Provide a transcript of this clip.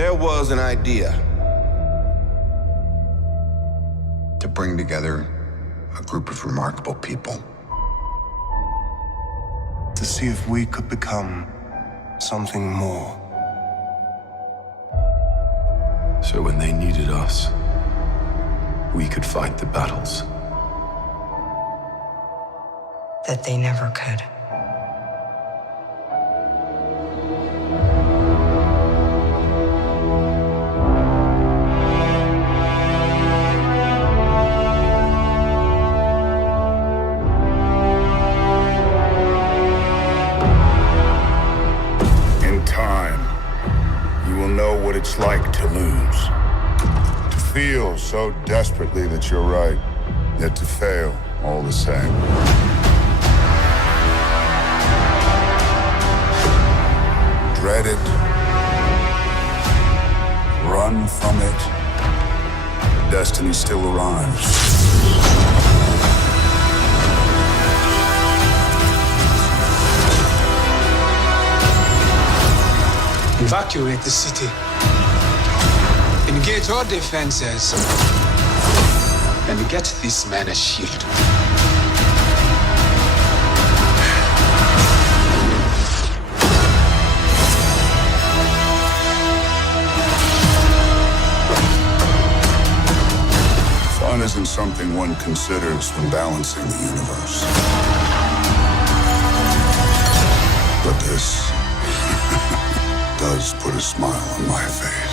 There was an idea to bring together a group of remarkable people. To see if we could become something more. So when they needed us, we could fight the battles that they never could. In time, you will know what it's like to lose. To feel so desperately that you're right, yet to fail all the same. Dread it. Run from it. Destiny still arrives. Evacuate the city. Engage all defenses. And get this man a shield. Fun isn't something one considers when balancing the universe. But this does put a smile on my face.